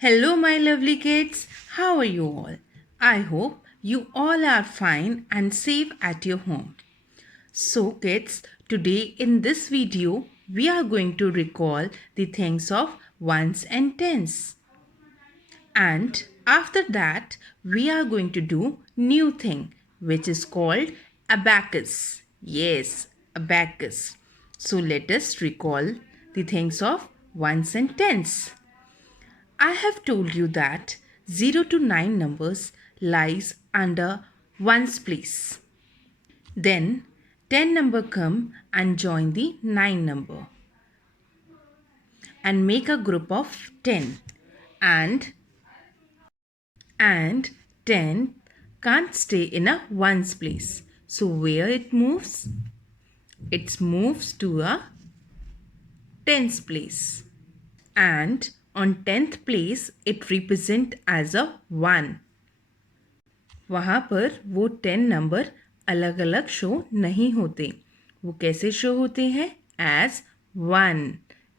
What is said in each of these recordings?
Hello, my lovely kids. How are you all? I hope you all are fine and safe at your home. So, kids, today in this video, we are going to recall the things of ones and tens. And after that, we are going to do new thing which is called abacus. Yes, abacus. So, let us recall the things of ones and tens. I have told you that 0 to 9 numbers lies under ones place. Then 10 number come and join the 9 number and make a group of 10 and and 10 can't stay in a ones place. So where it moves? It moves to a tens place. And on 10th place it represent as a 1. वहाँ पर वो 10 number अलग अलग show नहीं होते. वो कैसे show होते हैं? एज 1.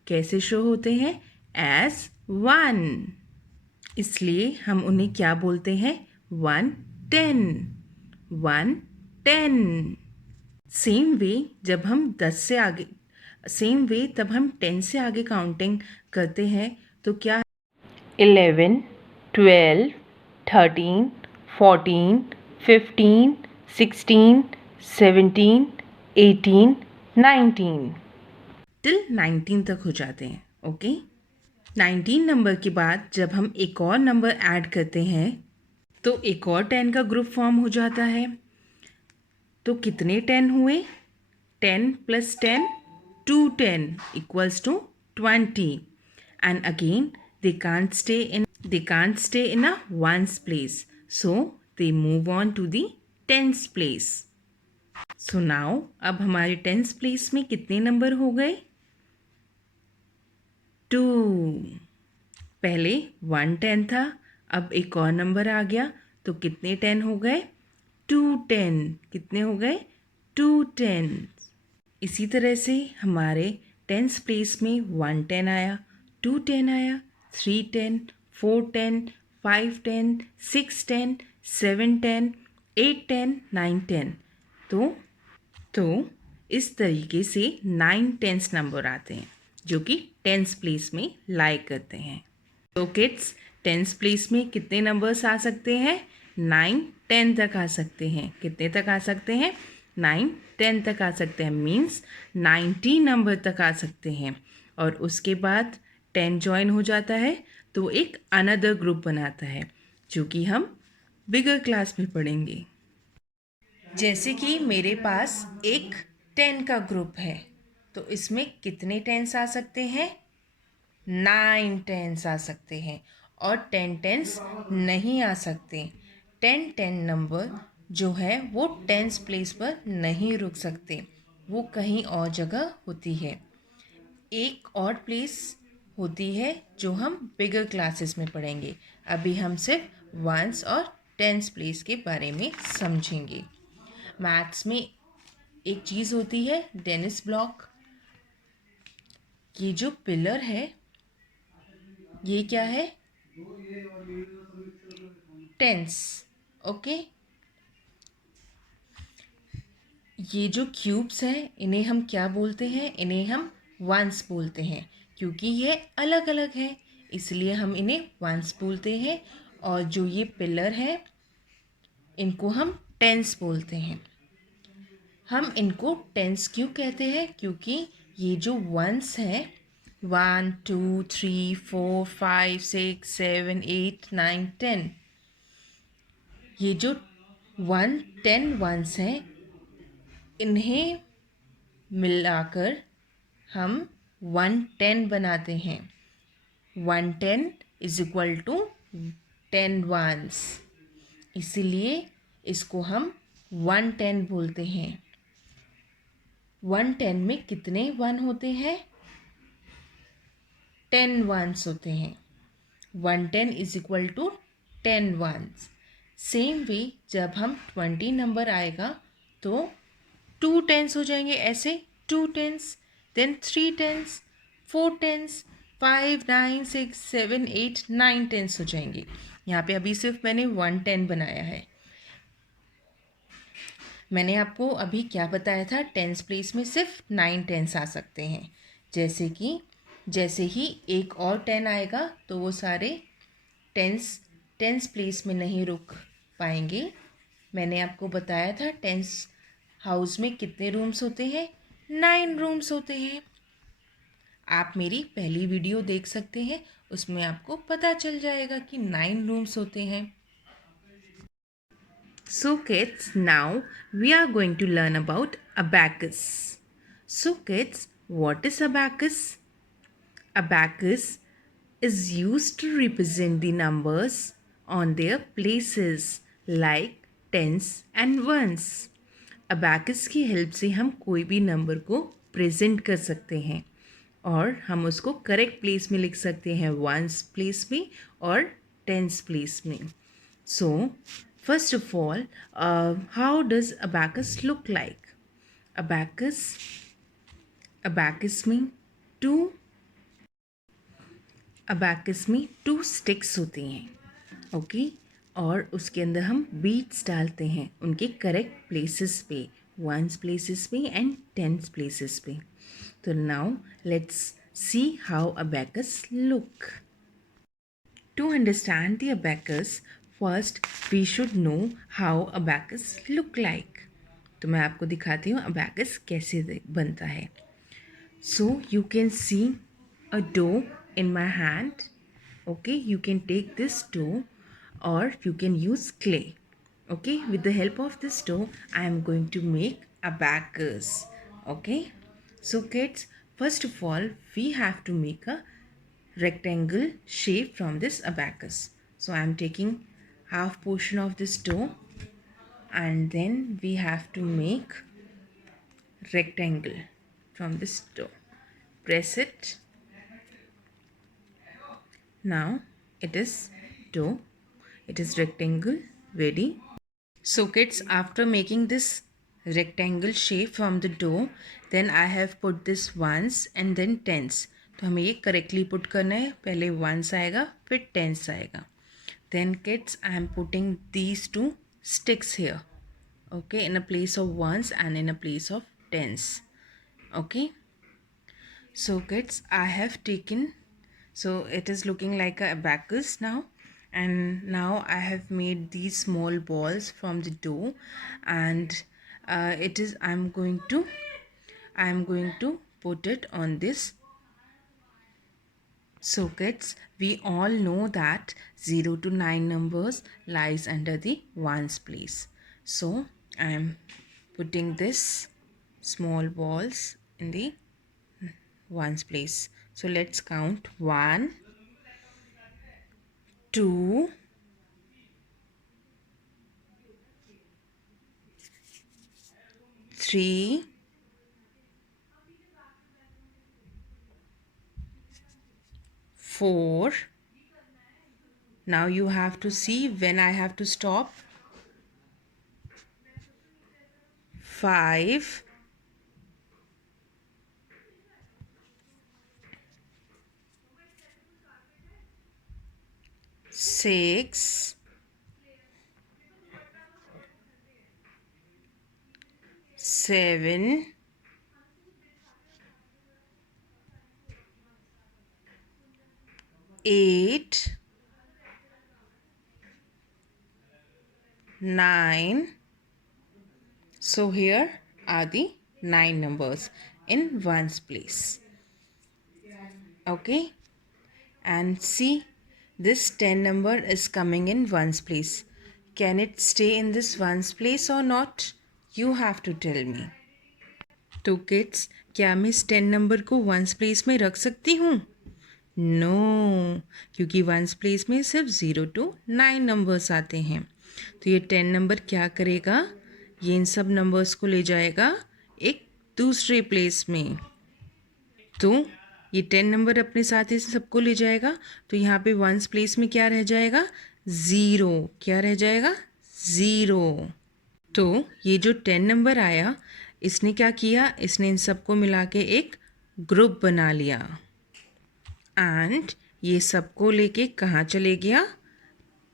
कैसे शो होते हैं? एज 1. इसलिए हम उन्हें क्या बोलते हैं? 1 10. 1 10. सेम वे जब हम 10 से आगे सेम वे तब हम 10 से आगे काउंटिंग करते हैं तो क्या? 11 12 13 14 15 16 17 18 19 टिल 19 तक हो जाते हैं. ओके 19 नंबर के बाद जब हम एक और नंबर ऐड करते हैं तो एक और 10 का ग्रुप फॉर्म हो जाता है. तो कितने 10 हुए? 10 plus 10 210 equals to 20. And again they can't stay in a ones place, so they move on to the tens place. So now अब हमारे tens place में कितने नंबर हो गए? 2. पहले 110 था, अब एक और नंबर आ गया तो कितने 10 हो गए? 210. कितने हो गए? 210. इसी तरह से हमारे टेंस प्लेस में 110 आया, 210 आया, 310, 410, 510, 610, 710, 810, 910. तो इस तरीके से 9 टेंस नंबर आते हैं जो कि टेंस प्लेस में लाई करते हैं. तो किड्स टेंस प्लेस में कितने नंबर्स आ सकते हैं? 9 10 तक आ सकते हैं. कितने तक आ सकते हैं? 9 10 तक आ सकते हैं. मीन्स 90 नंबर तक आ सकते हैं. और उसके बाद 10 ज्वाइन हो जाता है तो एक अनदर ग्रुप बनाता है जो कि हम बिगर क्लास में पढ़ेंगे. जैसे कि मेरे पास एक 10 का ग्रुप है तो इसमें कितने टेंस आ सकते हैं? 9 टेंस आ सकते हैं. और 10 टेंस नहीं आ सकते. 10 नंबर जो है वो टेंस प्लेस पर नहीं रुक सकते, वो कहीं और जगह होती है. एक और प्लेस होती है जो हम बिगर क्लासेस में पढ़ेंगे. अभी हम सिर्फ वंस और टेंस प्लेस के बारे में समझेंगे. मैथ्स में एक चीज़ होती है डेनिस ब्लॉक. ये जो पिलर है ये क्या है? टेंस. ओके ये जो क्यूब्स हैं इन्हें हम क्या बोलते हैं? इन्हें हम वंस बोलते हैं क्योंकि ये अलग अलग है इसलिए हम इन्हें वंस बोलते हैं. और जो ये पिलर है इनको हम टेंस बोलते हैं. हम इनको टेंस क्यों कहते हैं? क्योंकि ये जो वंस हैं 1 2 3 4 5 6 7 8 9 10, ये जो 10 वंस हैं इन्हें मिलाकर हम 110 बनाते हैं. 110 इज इक्वल टू 10 वंस, इसीलिए इसको हम 110 बोलते हैं. 110 में कितने 1 होते हैं? 10 वंस होते हैं. 110 is equal to 10 ones. Same way जब हम 20 नंबर आएगा तो 2 टेंस हो जाएंगे. ऐसे 2 tens, then 3 tens, 4 tens, 5, 9, 6, 7, 8, 9 tens हो जाएंगे। यहाँ पे अभी सिर्फ मैंने 110 बनाया है। मैंने आपको अभी क्या बताया था, टेंस प्लेस में सिर्फ 9 टेंस आ सकते हैं। जैसे ही एक और 10 आएगा तो वो सारे टेंस प्लेस में नहीं रुक पाएंगे। मैंने आपको बताया था टेंस हाउस में कितने रूम्स होते हैं, 9 रूम्स होते हैं। आप मेरी पहली वीडियो देख सकते हैं, उसमें आपको पता चल जाएगा कि 9 रूम्स होते हैं। So kids, now we are going to learn about abacus. So kids, what is abacus? Abacus is used to represent the numbers on their places like tens and ones. Abacus की help से हम कोई भी number को present कर सकते हैं और हम उसको करेक्ट प्लेस में लिख सकते हैं, वंस प्लेस में और टेंस प्लेस में। So first of all, how does abacus look like? Abacus में टू स्टिक्स होते हैं, ओके और उसके अंदर हम बीट्स डालते हैं उनके करेक्ट प्लेसेस पे, वंस प्लेसेस पे एंड टेंस प्लेसेस पे। तो now let's see how abacus look. To understand the abacus, first we should know how abacus look like. तो मैं आपको दिखाती हूँ अबैकस कैसे बनता है। So you can see a dough in my hand. Okay, you can take this dough or you can use clay. Okay, with the help of this dough I am going to make abacus. Okay, so kids, first of all we have to make a rectangle shape from this abacus. So I am taking half portion of this dough and then we have to make rectangle from this dough. Press it. Now it is dough, it is rectangle ready. So kids, after making this rectangle shape from the dough, then I have put this ones and then tens. तो हमें ये correctly put करना है, पहले ones आएगा फिर tens आएगा. Then kids, I am putting these two sticks here, okay, in a place of ones and in a place of tens. Okay, so kids, I have taken, so it is looking like a abacus now, and now I have made these small balls from the dough, and I'm going to put it on this. So kids, we all know that 0 to 9 numbers lies under the ones place. So I am putting this small balls in the ones place. So let's count 1, 2, 3, 4. Now you have to see when I have to stop. 5, 6, 7, 8, 9. So here are the 9 numbers in ones place. Okay, and see, this 10 number is coming in ones place. Can it stay in this ones place or not? You have to tell me. तो kids, क्या मैं इस 10 number को ones place में रख सकती हूँ? No, क्योंकि वंस प्लेस में सिर्फ 0 to 9 नंबर्स आते हैं। तो ये 10 नंबर क्या करेगा, ये इन सब नंबर्स को ले जाएगा एक दूसरे प्लेस में। तो ये 10 नंबर अपने साथ ही सबको ले जाएगा, तो यहाँ पे वंस प्लेस में क्या रह जाएगा, 0। क्या रह जाएगा, 0। तो ये जो 10 नंबर आया, इसने क्या किया, इसने इन सबको मिला के एक ग्रुप बना लिया। एंड ये सबको लेके कहाँ चले गया?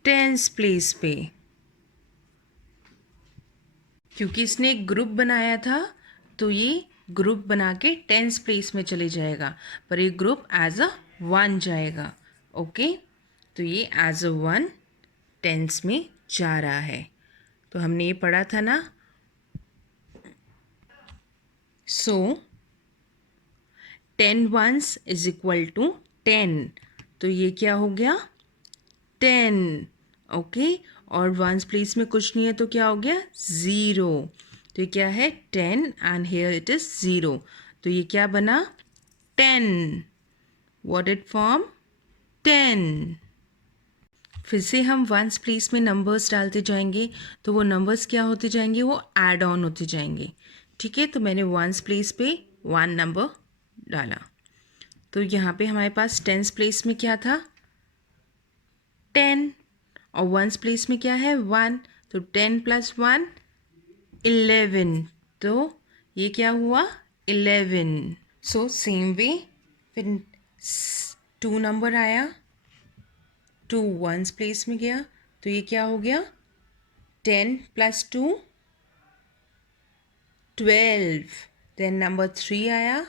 टेंस प्लेस पे, क्योंकि इसने एक ग्रुप बनाया था तो ये ग्रुप बना के टेंस प्लेस में चले जाएगा, पर ये ग्रुप एज अ वन जाएगा. ओके, तो ये एज अ वन टेंस में जा रहा है. तो हमने ये पढ़ा था ना. सो 10 वंस इज इक्वल टू 10. तो ये क्या हो गया? 10. ओके, और वंस प्लेस में कुछ नहीं है तो क्या हो गया? 0. तो ये क्या है? 10 एंड हेयर इट इज 0. तो ये क्या बना? 10. What it form? 10. फिर से हम वंस प्लेस में नंबर्स डालते जाएंगे तो वो नंबर्स क्या होते जाएंगे? वो ऐड ऑन होते जाएंगे. ठीक है, तो मैंने वंस प्लेस पे 1 नंबर डाला. तो यहाँ पे हमारे पास टेंस प्लेस में क्या था? 10. और वंस प्लेस में क्या है? 1. तो 10 प्लस 1 11. तो ये क्या हुआ? 11. सो सेम वे फिर 2 नंबर आया, 2 वंस प्लेस में गया तो ये क्या हो गया? 10 प्लस 2 12. देन नंबर 3 आया,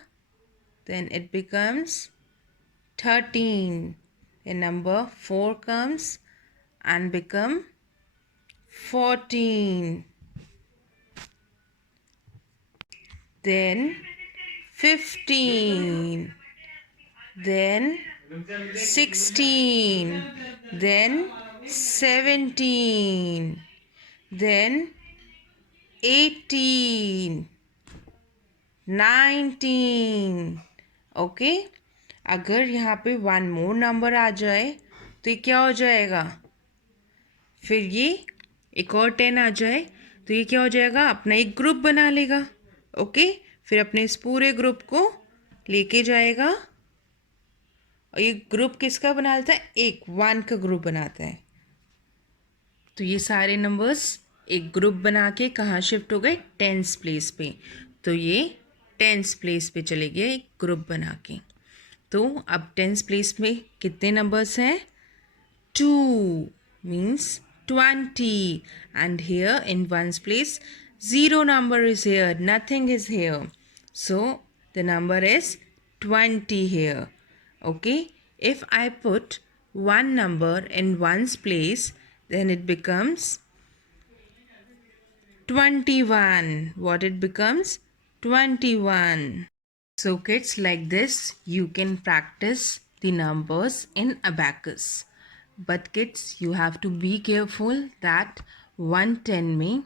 then it becomes 13. Then number 4 comes and become 14. Then 15. Then 16. Then 17. Then 18. 19. Okay, अगर यहाँ पे 1 मोर नंबर आ जाए तो ये क्या हो जाएगा? फिर ये एक और 10 आ जाए तो ये क्या हो जाएगा? अपना एक ग्रुप बना लेगा. ओके, फिर अपने इस पूरे ग्रुप को लेके जाएगा. और ये ग्रुप किसका बनाता है? एक 1 का ग्रुप बनाता है. तो ये सारे नंबर्स एक ग्रुप बना के कहाँ शिफ्ट हो गए? टेंस प्लेस पे. तो ये टेंस प्लेस पे चले गए एक ग्रुप बना के. तो अब टेंस प्लेस में कितने नंबर्स हैं? 2 means 20. And here in ones place 0 number is here, nothing is here. So the number is 20 here. Okay, if I put one number in ones place then it becomes 21. What it becomes? 21. So kids, like this you can practice the numbers in abacus. But kids, you have to be careful that 110 में,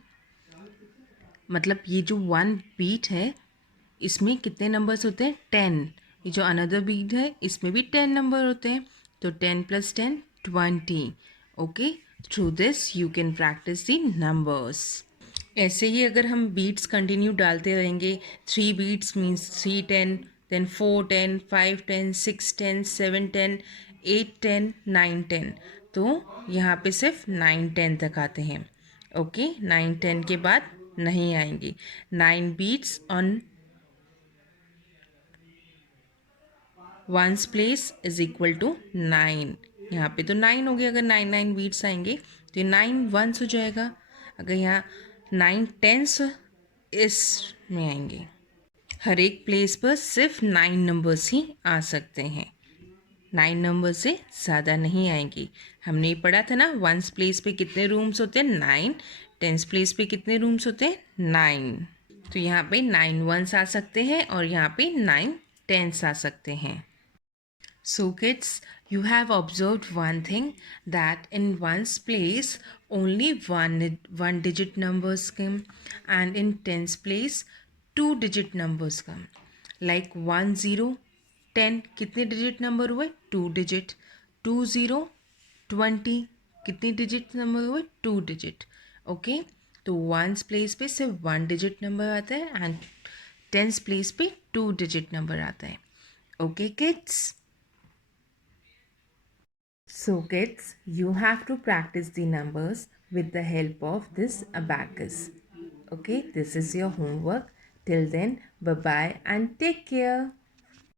मतलब ये जो 1 beat है इसमें कितने numbers होते हैं? 10. ये जो अनदर बीट है इसमें भी 10 नंबर होते हैं. तो 10 + 10 20. Okay, through this you can practice the numbers. ऐसे ही अगर हम बीट्स कंटिन्यू डालते रहेंगे, 3 बीट्स मीन्स 310, देन 410, 510, 610, 710, 810, 910. तो यहाँ पे सिर्फ 9-10 तक आते हैं. ओके, 9-10 के बाद नहीं आएंगे. 9 beads on ones place is equal to 9. यहाँ पे तो 9 हो गया. अगर 9 बीट्स आएंगे तो ये 9 वंस हो जाएगा. अगर यहाँ 9 टेंस इस में आएंगे. हर एक प्लेस पर सिर्फ 9 नंबर्स ही आ सकते हैं. 9 नंबर से ज़्यादा नहीं आएंगी. हमने पढ़ा था ना वंस प्लेस पे कितने रूम्स होते हैं? 9. टेंस प्लेस पे कितने रूम्स होते हैं? 9. तो यहाँ पे 9 वंस आ सकते हैं और यहाँ पे 9 टेंस आ सकते हैं. So kids, you have observed one thing, that in ones place only one digit numbers come, and in tens place 2 digit numbers come. Like 1 0 10 कितने digit number हुए? 2 digit. 2 0 20 कितने digit number हुए? 2 digit. ओके, तो ones place पे सिर्फ 1 digit number आता है and tens place पे 2 digit number आता है. Okay kids. So kids, you have to practice the numbers with the help of this abacus. Okay, this is your homework. Till then, bye bye and take care.